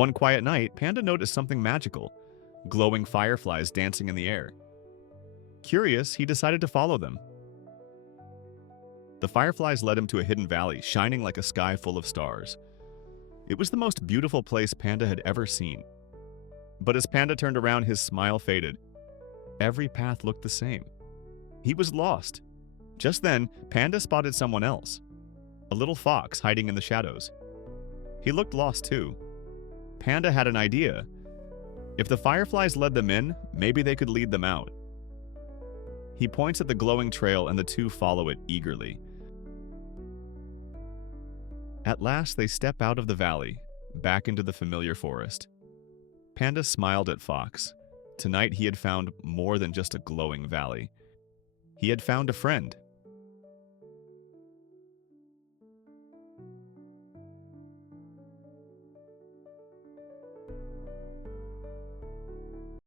One quiet night, Panda noticed something magical, glowing fireflies dancing in the air. Curious, he decided to follow them. The fireflies led him to a hidden valley, shining like a sky full of stars. It was the most beautiful place Panda had ever seen. But as Panda turned around, his smile faded. Every path looked the same. He was lost. Just then, Panda spotted someone else, a little fox hiding in the shadows. He looked lost too. Panda had an idea. If the fireflies led them in, maybe they could lead them out. He points at the glowing trail and the two follow it eagerly. At last, they step out of the valley, back into the familiar forest. Panda smiled at Fox. Tonight he had found more than just a glowing valley. He had found a friend.